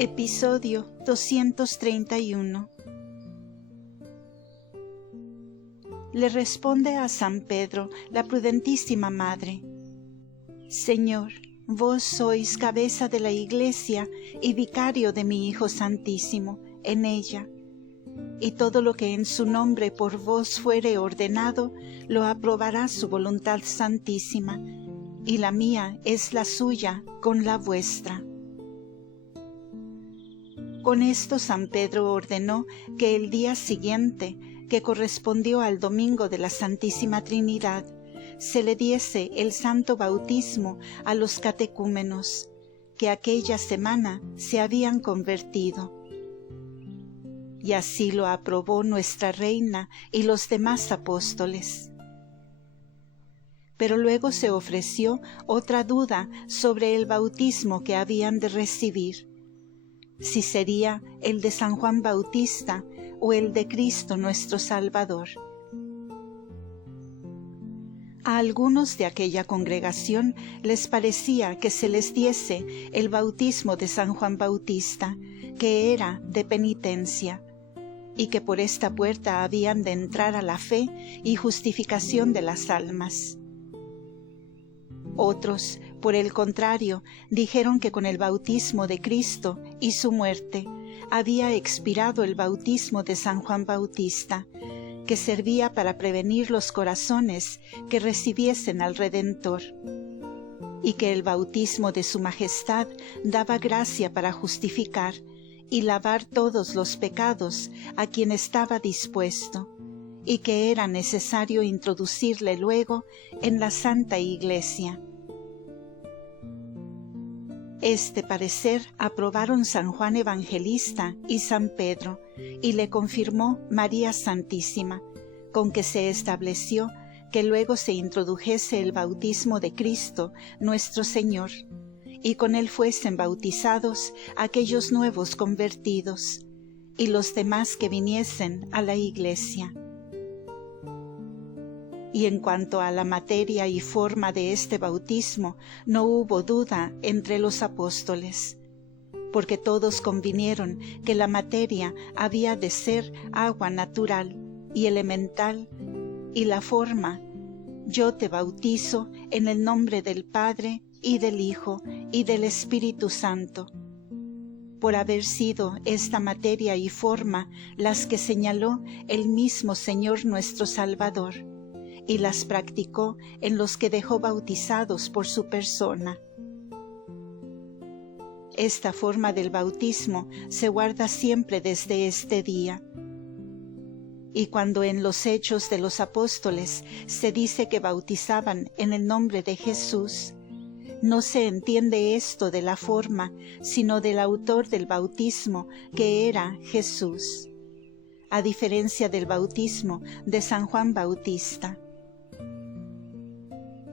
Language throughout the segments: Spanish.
Episodio 231. Le responde a San Pedro la prudentísima Madre: Señor, vos sois cabeza de la Iglesia y vicario de mi Hijo Santísimo en ella, y todo lo que en su nombre por vos fuere ordenado, lo aprobará su voluntad santísima, y la mía es la suya con la vuestra. Con esto San Pedro ordenó que el día siguiente, que correspondió al domingo de la Santísima Trinidad, se le diese el santo bautismo a los catecúmenos, que aquella semana se habían convertido. Y así lo aprobó nuestra Reina y los demás apóstoles. Pero luego se ofreció otra duda sobre el bautismo que habían de recibir: si sería el de San Juan Bautista o el de Cristo nuestro Salvador. A algunos de aquella congregación les parecía que se les diese el bautismo de San Juan Bautista, que era de penitencia, y que por esta puerta habían de entrar a la fe y justificación de las almas. Otros, por el contrario, dijeron que con el bautismo de Cristo y su muerte había expirado el bautismo de San Juan Bautista, que servía para prevenir los corazones que recibiesen al Redentor, y que el bautismo de su Majestad daba gracia para justificar y lavar todos los pecados a quien estaba dispuesto, y que era necesario introducirle luego en la Santa Iglesia. Este parecer aprobaron San Juan Evangelista y San Pedro, y le confirmó María Santísima, con que se estableció que luego se introdujese el bautismo de Cristo nuestro Señor, y con él fuesen bautizados aquellos nuevos convertidos, y los demás que viniesen a la Iglesia. Y en cuanto a la materia y forma de este bautismo, no hubo duda entre los apóstoles, porque todos convinieron que la materia había de ser agua natural y elemental, y la forma: yo te bautizo en el nombre del Padre y del Hijo y del Espíritu Santo, por haber sido esta materia y forma las que señaló el mismo Señor nuestro Salvador, y las practicó en los que dejó bautizados por su persona. Esta forma del bautismo se guarda siempre desde este día. Y cuando en los Hechos de los Apóstoles se dice que bautizaban en el nombre de Jesús, no se entiende esto de la forma, sino del autor del bautismo, que era Jesús, a diferencia del bautismo de San Juan Bautista.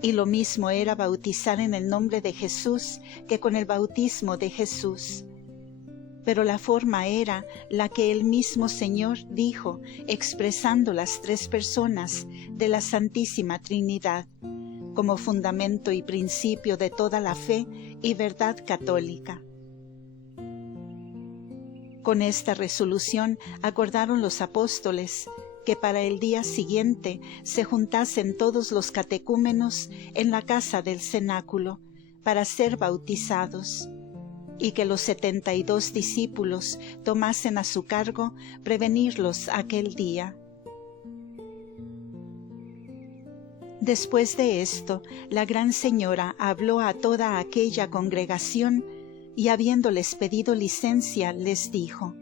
Y lo mismo era bautizar en el nombre de Jesús que con el bautismo de Jesús. Pero la forma era la que el mismo Señor dijo, expresando las tres personas de la Santísima Trinidad, como fundamento y principio de toda la fe y verdad católica. Con esta resolución acordaron los apóstoles que para el día siguiente se juntasen todos los catecúmenos en la casa del cenáculo para ser bautizados, y que los 72 discípulos tomasen a su cargo prevenirlos aquel día. Después de esto, la Gran Señora habló a toda aquella congregación y, habiéndoles pedido licencia, les dijo: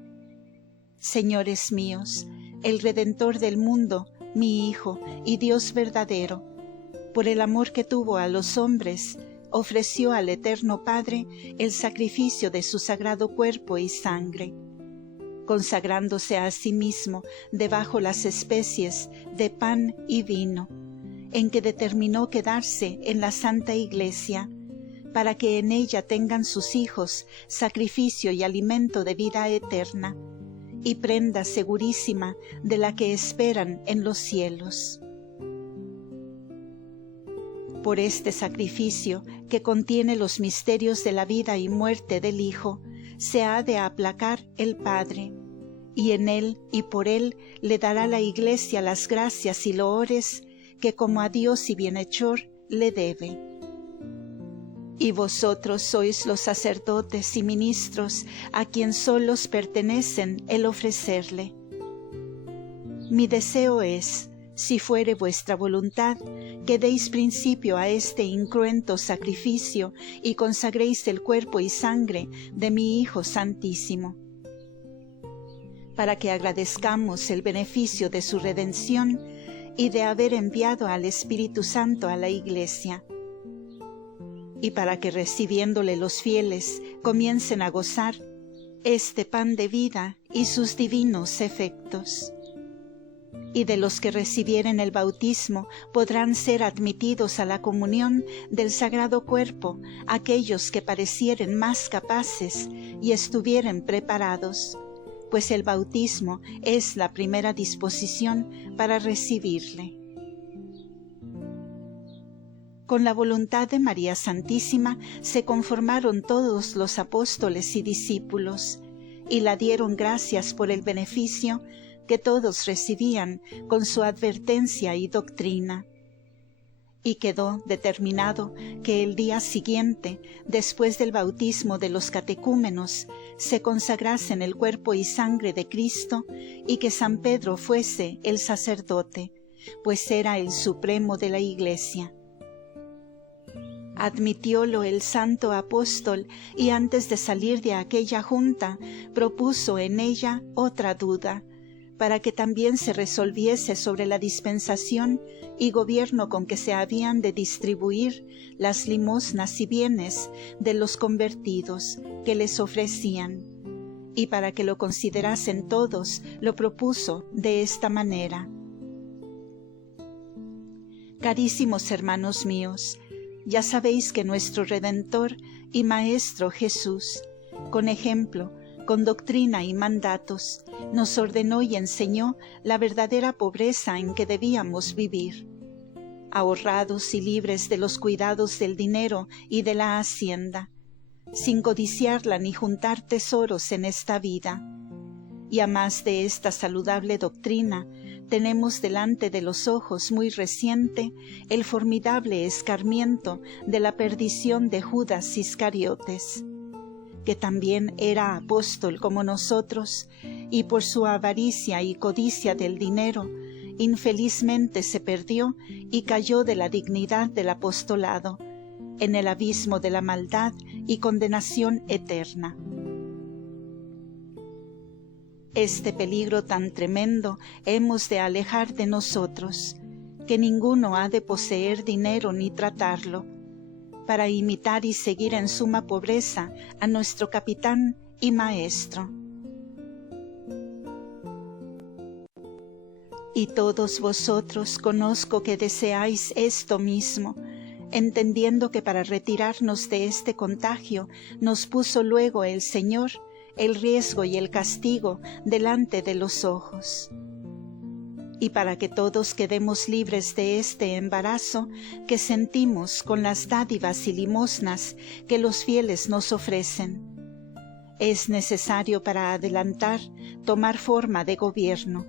Señores míos, el Redentor del mundo, mi Hijo y Dios verdadero, por el amor que tuvo a los hombres, ofreció al Eterno Padre el sacrificio de su sagrado cuerpo y sangre, consagrándose a sí mismo debajo las especies de pan y vino, en que determinó quedarse en la Santa Iglesia, para que en ella tengan sus hijos sacrificio y alimento de vida eterna, y prenda segurísima de la que esperan en los cielos. Por este sacrificio, que contiene los misterios de la vida y muerte del Hijo, se ha de aplacar el Padre, y en él y por él le dará la Iglesia las gracias y loores que como a Dios y bienhechor le debe. Y vosotros sois los sacerdotes y ministros a quien solos pertenecen el ofrecerle. Mi deseo es, si fuere vuestra voluntad, que deis principio a este incruento sacrificio y consagréis el cuerpo y sangre de mi Hijo Santísimo, para que agradezcamos el beneficio de su redención y de haber enviado al Espíritu Santo a la Iglesia, y para que recibiéndole los fieles comiencen a gozar este pan de vida y sus divinos efectos. Y de los que recibieren el bautismo podrán ser admitidos a la comunión del Sagrado Cuerpo aquellos que parecieren más capaces y estuvieren preparados, pues el bautismo es la primera disposición para recibirle. Con la voluntad de María Santísima se conformaron todos los apóstoles y discípulos, y la dieron gracias por el beneficio que todos recibían con su advertencia y doctrina. Y quedó determinado que el día siguiente, después del bautismo de los catecúmenos, se consagrasen el cuerpo y sangre de Cristo y que San Pedro fuese el sacerdote, pues era el supremo de la Iglesia. Admitiólo el santo apóstol y antes de salir de aquella junta propuso en ella otra duda, para que también se resolviese sobre la dispensación y gobierno con que se habían de distribuir las limosnas y bienes de los convertidos que les ofrecían, y para que lo considerasen todos, lo propuso de esta manera. Carísimos hermanos míos, ya sabéis que nuestro Redentor y Maestro Jesús, con ejemplo, con doctrina y mandatos, nos ordenó y enseñó la verdadera pobreza en que debíamos vivir, ahorrados y libres de los cuidados del dinero y de la hacienda, sin codiciarla ni juntar tesoros en esta vida. Y a más de esta saludable doctrina, tenemos delante de los ojos muy reciente el formidable escarmiento de la perdición de Judas Iscariotes, que también era apóstol como nosotros, y por su avaricia y codicia del dinero, infelizmente se perdió y cayó de la dignidad del apostolado, en el abismo de la maldad y condenación eterna. Este peligro tan tremendo hemos de alejar de nosotros, que ninguno ha de poseer dinero ni tratarlo, para imitar y seguir en suma pobreza a nuestro capitán y maestro. Y todos vosotros conozco que deseáis esto mismo, entendiendo que para retirarnos de este contagio nos puso luego el Señor el riesgo y el castigo delante de los ojos. Y para que todos quedemos libres de este embarazo que sentimos con las dádivas y limosnas que los fieles nos ofrecen, es necesario para adelantar tomar forma de gobierno.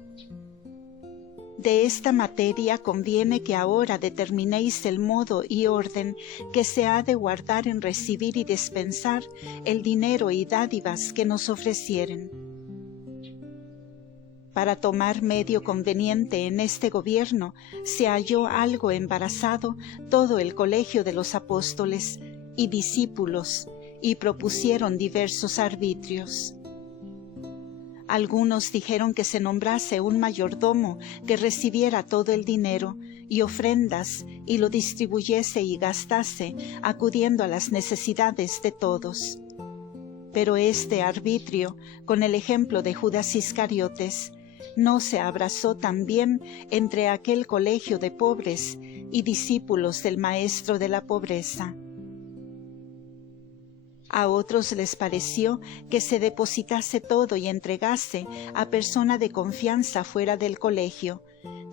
De esta materia conviene que ahora determinéis el modo y orden que se ha de guardar en recibir y dispensar el dinero y dádivas que nos ofrecieren. Para tomar medio conveniente en este gobierno se halló algo embarazado todo el colegio de los apóstoles y discípulos, y propusieron diversos arbitrios. Algunos dijeron que se nombrase un mayordomo que recibiera todo el dinero y ofrendas y lo distribuyese y gastase, acudiendo a las necesidades de todos. Pero este arbitrio, con el ejemplo de Judas Iscariotes, no se abrazó también entre aquel colegio de pobres y discípulos del maestro de la pobreza. A otros les pareció que se depositase todo y entregase a persona de confianza fuera del colegio,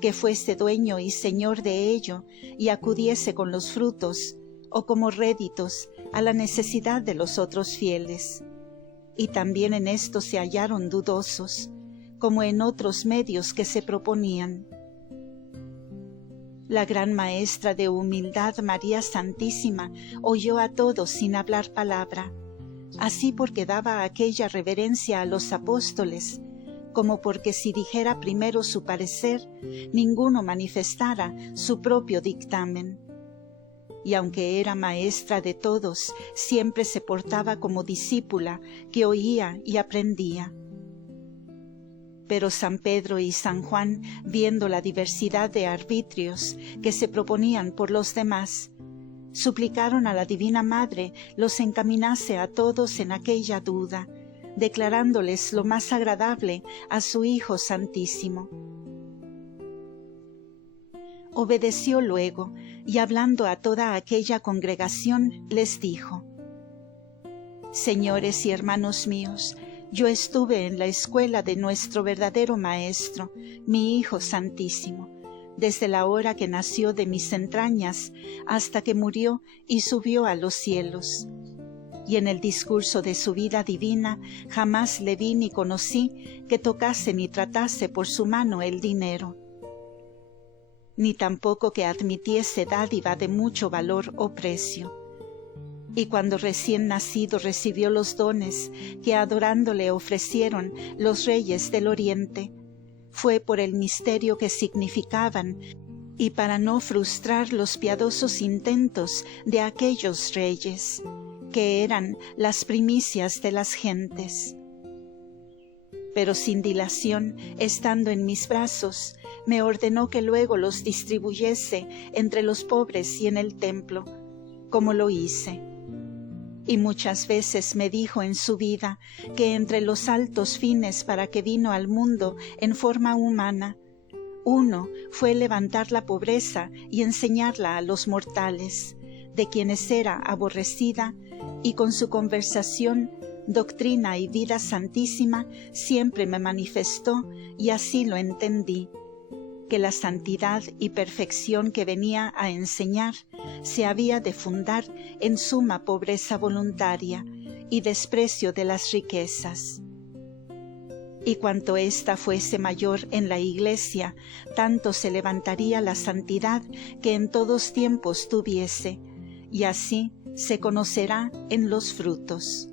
que fuese dueño y señor de ello y acudiese con los frutos o como réditos a la necesidad de los otros fieles. y también en esto se hallaron dudosos, como en otros medios que se proponían. La gran maestra de humildad, María Santísima, oyó a todos sin hablar palabra, así porque daba aquella reverencia a los apóstoles, como porque si dijera primero su parecer, ninguno manifestara su propio dictamen. Y aunque era maestra de todos, siempre se portaba como discípula que oía y aprendía. Pero San Pedro y San Juan, viendo la diversidad de arbitrios que se proponían por los demás, suplicaron a la Divina Madre los encaminase a todos en aquella duda, declarándoles lo más agradable a su Hijo Santísimo. Obedeció luego, y hablando a toda aquella congregación, les dijo: Señores y hermanos míos, yo estuve en la escuela de nuestro verdadero Maestro, mi Hijo Santísimo, desde la hora que nació de mis entrañas hasta que murió y subió a los cielos. Y en el discurso de su vida divina jamás le vi ni conocí que tocase ni tratase por su mano el dinero, ni tampoco que admitiese dádiva de mucho valor o precio. Y cuando recién nacido recibió los dones que adorándole ofrecieron los reyes del Oriente, fue por el misterio que significaban y para no frustrar los piadosos intentos de aquellos reyes, que eran las primicias de las gentes. Pero sin dilación, estando en mis brazos, me ordenó que luego los distribuyese entre los pobres y en el templo, como lo hice. Y muchas veces me dijo en su vida que entre los altos fines para que vino al mundo en forma humana, uno fue levantar la pobreza y enseñarla a los mortales, de quienes era aborrecida, y con su conversación, doctrina y vida santísima siempre me manifestó, y así lo entendí, que la santidad y perfección que venía a enseñar se había de fundar en suma pobreza voluntaria y desprecio de las riquezas. Y cuanto ésta fuese mayor en la Iglesia, tanto se levantaría la santidad que en todos tiempos tuviese, y así se conocerá en los frutos.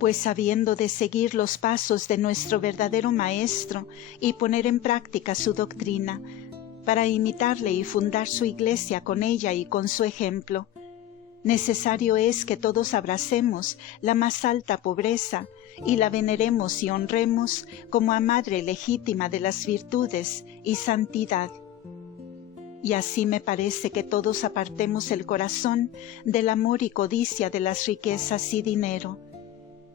Pues habiendo de seguir los pasos de nuestro verdadero Maestro y poner en práctica su doctrina, para imitarle y fundar su Iglesia con ella y con su ejemplo, necesario es que todos abracemos la más alta pobreza y la veneremos y honremos como a Madre legítima de las virtudes y santidad. Y así me parece que todos apartemos el corazón del amor y codicia de las riquezas y dinero,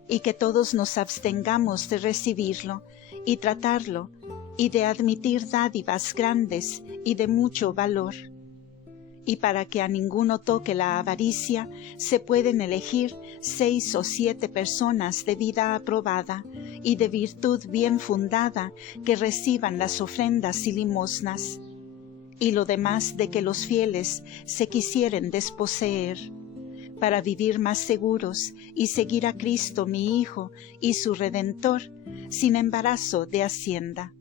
y que todos nos abstengamos de recibirlo y tratarlo, y de admitir dádivas grandes y de mucho valor. Y para que a ninguno toque la avaricia, se pueden elegir 6 o 7 personas de vida aprobada y de virtud bien fundada que reciban las ofrendas y limosnas, y lo demás de que los fieles se quisieren desposeer, para vivir más seguros y seguir a Cristo mi Hijo y su Redentor, sin embarazo de hacienda.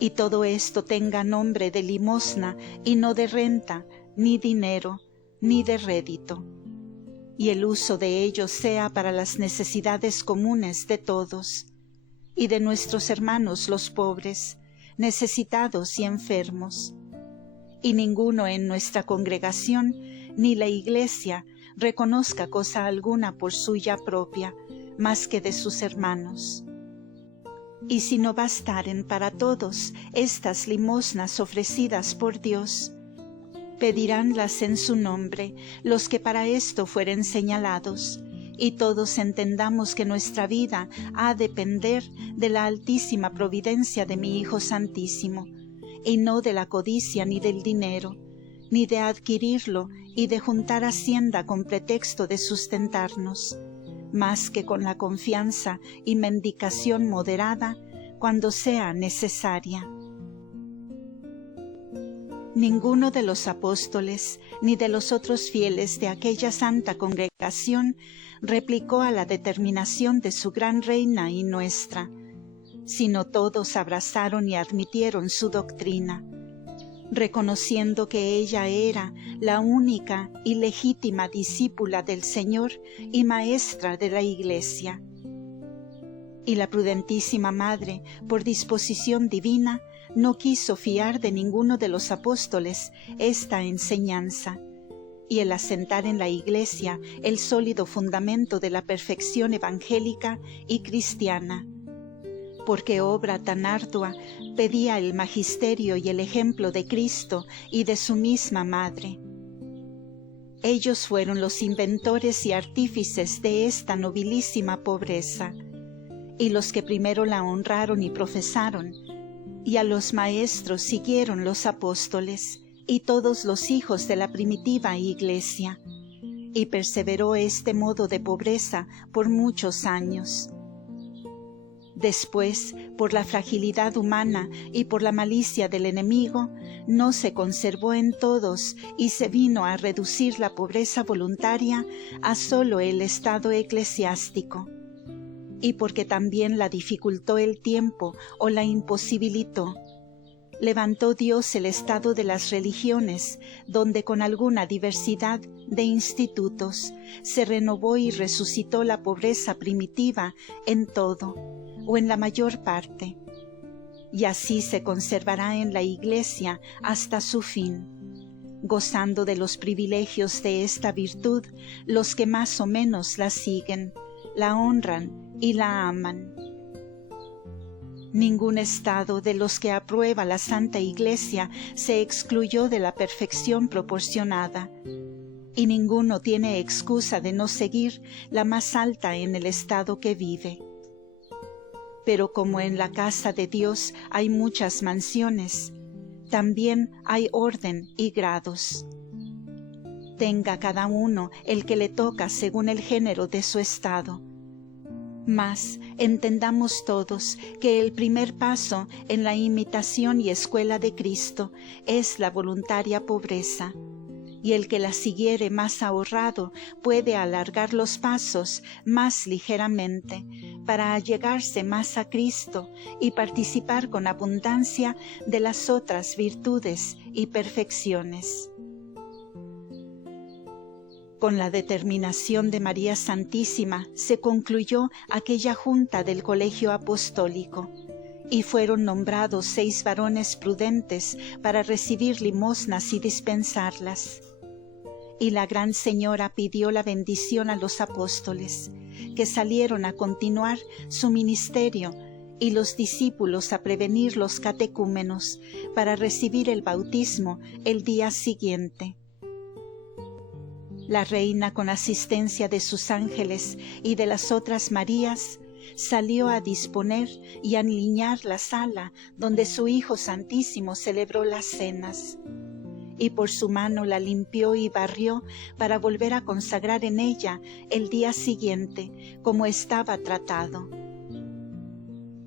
Y todo esto tenga nombre de limosna y no de renta, ni dinero, ni de rédito, y el uso de ellos sea para las necesidades comunes de todos, y de nuestros hermanos los pobres, necesitados y enfermos, y ninguno en nuestra congregación ni la Iglesia reconozca cosa alguna por suya propia, más que de sus hermanos. Y si no bastaren para todos estas limosnas ofrecidas por Dios, pediránlas en su nombre los que para esto fueren señalados, y todos entendamos que nuestra vida ha de depender de la altísima providencia de mi Hijo Santísimo, y no de la codicia ni del dinero, ni de adquirirlo y de juntar hacienda con pretexto de sustentarnos, más que con la confianza y mendicación moderada cuando sea necesaria. Ninguno de los apóstoles ni de los otros fieles de aquella santa congregación replicó a la determinación de su gran reina y nuestra, sino todos abrazaron y admitieron su doctrina, reconociendo que ella era la única y legítima discípula del Señor y maestra de la Iglesia. Y la prudentísima Madre, por disposición divina, no quiso fiar de ninguno de los apóstoles esta enseñanza, y el asentar en la Iglesia el sólido fundamento de la perfección evangélica y cristiana, porque obra tan ardua pedía el magisterio y el ejemplo de Cristo y de su misma Madre. Ellos fueron los inventores y artífices de esta nobilísima pobreza, y los que primero la honraron y profesaron, y a los maestros siguieron los apóstoles y todos los hijos de la primitiva Iglesia, y perseveró este modo de pobreza por muchos años. Después, por la fragilidad humana y por la malicia del enemigo, no se conservó en todos y se vino a reducir la pobreza voluntaria a solo el estado eclesiástico. Y porque también la dificultó el tiempo o la imposibilitó, levantó Dios el estado de las religiones, donde con alguna diversidad de institutos se renovó y resucitó la pobreza primitiva en todo, o en la mayor parte, y así se conservará en la Iglesia hasta su fin, gozando de los privilegios de esta virtud los que más o menos la siguen, la honran y la aman. Ningún estado de los que aprueba la Santa Iglesia se excluyó de la perfección proporcionada, y ninguno tiene excusa de no seguir la más alta en el estado que vive. Pero como en la casa de Dios hay muchas mansiones, también hay orden y grados. Tenga cada uno el que le toca según el género de su estado. Mas entendamos todos que el primer paso en la imitación y escuela de Cristo es la voluntaria pobreza, y el que la siguiere más ahorrado puede alargar los pasos más ligeramente para allegarse más a Cristo y participar con abundancia de las otras virtudes y perfecciones. Con la determinación de María Santísima se concluyó aquella junta del Colegio Apostólico, y fueron nombrados 6 varones prudentes para recibir limosnas y dispensarlas. Y la Gran Señora pidió la bendición a los apóstoles, que salieron a continuar su ministerio, y los discípulos a prevenir los catecúmenos para recibir el bautismo el día siguiente. La reina, con asistencia de sus ángeles y de las otras Marías, salió a disponer y a alinear la sala donde su Hijo Santísimo celebró las cenas, y por su mano la limpió y barrió para volver a consagrar en ella el día siguiente, como estaba tratado.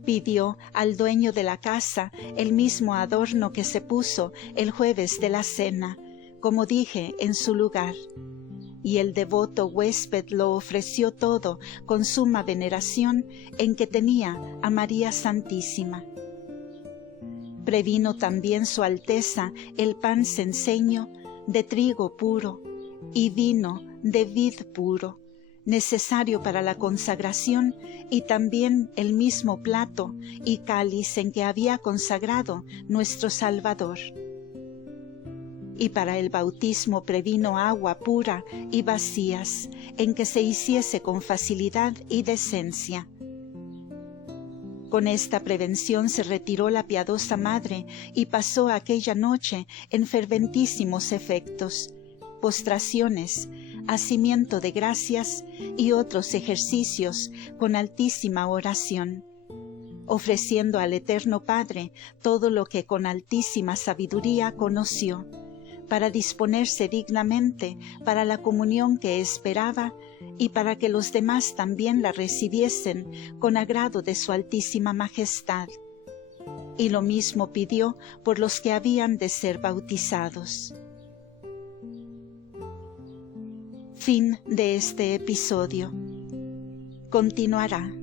Pidió al dueño de la casa el mismo adorno que se puso el jueves de la cena, como dije en su lugar, y el devoto huésped lo ofreció todo con suma veneración en que tenía a María Santísima. Previno también su Alteza el pan cenceño de trigo puro y vino de vid puro, necesario para la consagración, y también el mismo plato y cáliz en que había consagrado nuestro Salvador. Y para el bautismo previno agua pura y vacías, en que se hiciese con facilidad y decencia. Con esta prevención se retiró la piadosa Madre y pasó aquella noche en ferventísimos efectos, postraciones, hacimiento de gracias y otros ejercicios con altísima oración, ofreciendo al Eterno Padre todo lo que con altísima sabiduría conoció, para disponerse dignamente para la comunión que esperaba y para que los demás también la recibiesen con agrado de su Altísima Majestad, y lo mismo pidió por los que habían de ser bautizados. Fin de este episodio. Continuará.